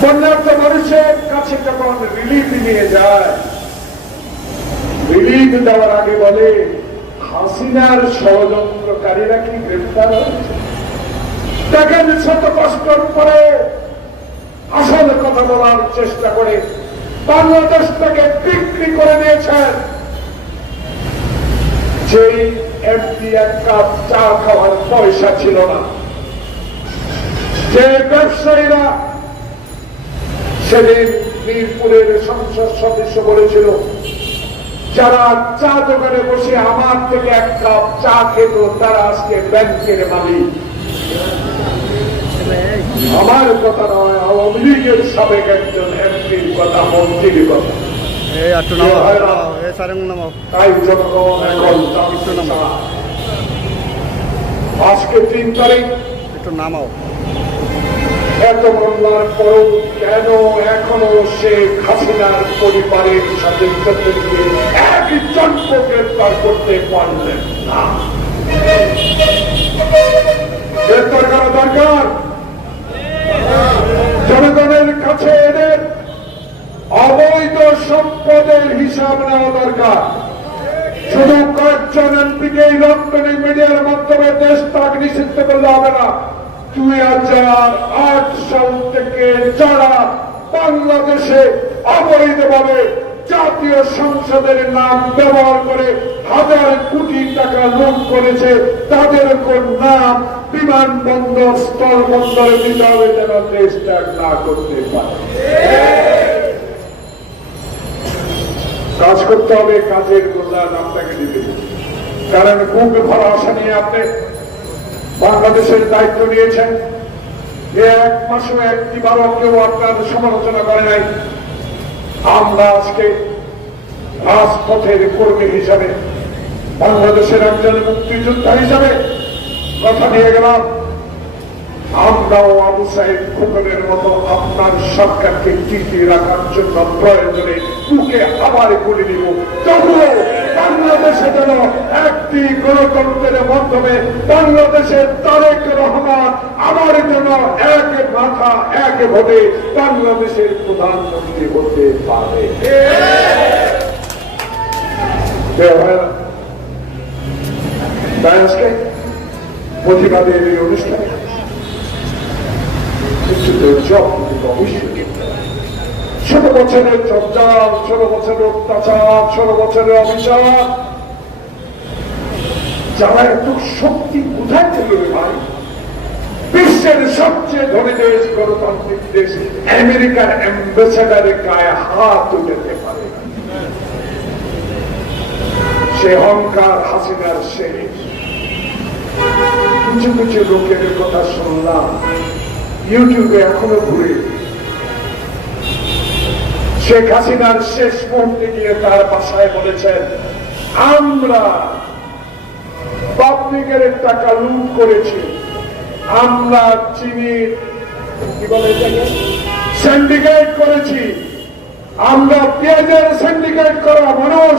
বন্যার্থ মানুষের কাছে যখন রিলিফ নিয়ে যায়, রিলিফ দেওয়ার আগে বলে হাসিনার ষড়যন্ত্রকারীরা কি গ্রেফতার হয়েছে? দেখেন শত কষ্টের পরে আসল কথা বলার চেষ্টা করে বাংলাদেশটাকে বিক্রি করে দিয়েছেন। যেই এমপি এক কাপ চা খাওয়ার পয়সা ছিল না, যে ব্যবসায়ীরা সেদিন মিরপুরের সংসদ সদস্য বলেছিল যারা চা দোকানে বসে আমার থেকে এক কাপ চা খেত তারা আজকে ব্যাংকের মালিক। আমার কথা নয়, আওয়ামী লীগের সাবেক একজন এমপির কথা, মন্ত্রীর কথা। তাই জনগণ এখন আজকে 3 তারিখ একটু নামাও। এত বন্যার পরও কেন এখনো শেখ হাসিনার পরিবারের সাথে একজনকে গ্রেফতার করতে পারলেন না? গ্রেফতার করা দরকার। জনগণের কাছে এদের অবৈধ সম্পদের হিসাব নেওয়া দরকার। শুধু কয়েকজন এমপিকে ইলেকট্রনিক মিডিয়ার মাধ্যমে দেশ তাক নিষিদ্ধ করলে হবে না। 2008 সাল থেকে যারা বাংলাদেশে অবৈধভাবে জাতীয় সংসদের নাম ব্যবহার করে হাজার কোটি টাকা লুট করেছে তাদের উপর নাম বিমানবন্দর স্থল বন্দরে দিতে হবে যেন দেশ ত্যাগ না করতে পারে। কাজ করতে হবে, কাজের কল্যাণ আপনাকে দিতে, কারণ বুক ভরা আশা নিয়ে আপনি বাংলাদেশের দায়িত্ব নিয়েছেন। এক মাসও একটিবারও কেউ আপনার সমালোচনা করে নাই। আমরা আজকে রাজপথের কর্মী হিসাবে, বাংলাদেশের একজন মুক্তিযোদ্ধা হিসাবে কথা নিয়ে গেলাম। আমরাও আবু সাইদ খোকনের মতো আপনার সরকারকে টিকিয়ে রাখার জন্য প্রয়োজনে বুকে আবার করে নিব। তবুও বাংলাদেশে যেন একটি গণতন্ত্রের মাধ্যমে বাংলাদেশের তারেক রহমান আমার জন্য এক মাথা এক ভোটে বাংলাদেশের প্রধানমন্ত্রী হতে পারে। প্রতিবাদের এই অনুষ্ঠানে ছোট বছরের চর্চাল, 16 বছরের অত্যাচার, 16 বছরের অবিচার, যারা একটু শক্তি কোথায় থেকে ভাই? বিশ্বের সবচেয়ে ধনী দেশ, গণতান্ত্রিক দেশ আমেরিকার অ্যাম্বাসেডারের গায়ে হাত তুলতে পারে না। সে অহংকার হাসিনার শেষ। কিছু কিছু লোকের কথা শুনলাম ইউটিউবে, এখনো ঘুরে শেখ হাসিনার শেষ মুহূর্তে গিয়ে তার বাসায় বলেছেন আমরা পাবলিকের টাকা লুট করেছি, আমরা চিনির কি বলে সিন্ডিকেট করেছি, আমরা পেঁয়াজের সিন্ডিকেট করা মানুষ।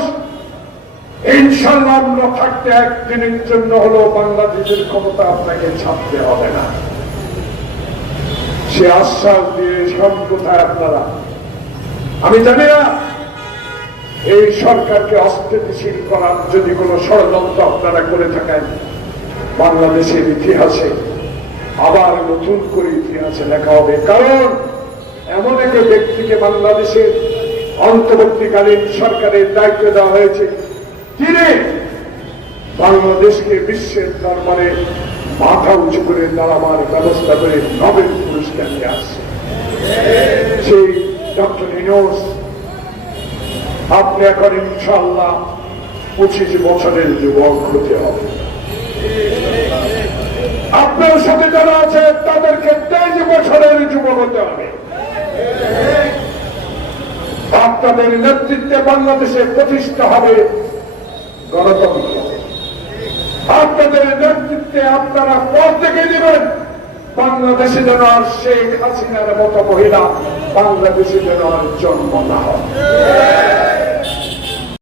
ইনশাল্লাহ আমরা থাকতে একদিনের জন্য হলো বাংলাদেশের ক্ষমতা আপনাকে ছাড়তে হবে না। সে আশ্বাস দিয়ে সব কোথায় আপনারা? আমি জানি না এই সরকারকে অস্থিতিশীল করার যদি কোন ষড়যন্ত্র আপনারা করে থাকেন, বাংলাদেশের ইতিহাসে আবার নতুন করে ইতিহাসে লেখা হবে। কারণ এমন এক ব্যক্তিকে বাংলাদেশের অন্তর্বর্তীকালীন সরকারের দায়িত্ব দেওয়া হয়েছে, তিনি বাংলাদেশকে বিশ্বের দরবারে মাথা উঁচু করে দাঁড়াবার ব্যবস্থা করে নোবেল পুরস্কার নিয়ে আসছে। সেই ডক্টর ইউনূস, আপনি এখন ইনশাআল্লাহ 25 বছরের যুবক হতে হবে। আপনার সাথে যারা আছে তাদেরকে 23 বছরের যুবক হতে হবে। আপনাদের নেতৃত্বে বাংলাদেশে প্রতিষ্ঠা হবে গণতন্ত্র। আপনাদের নেতৃত্বে আপনারা পথ দেখে দিবেন বাংলাদেশে যেন আর শেখ হাসিনার মতো মহিলা বাংলাদেশে যেন আর জন্ম না হয়।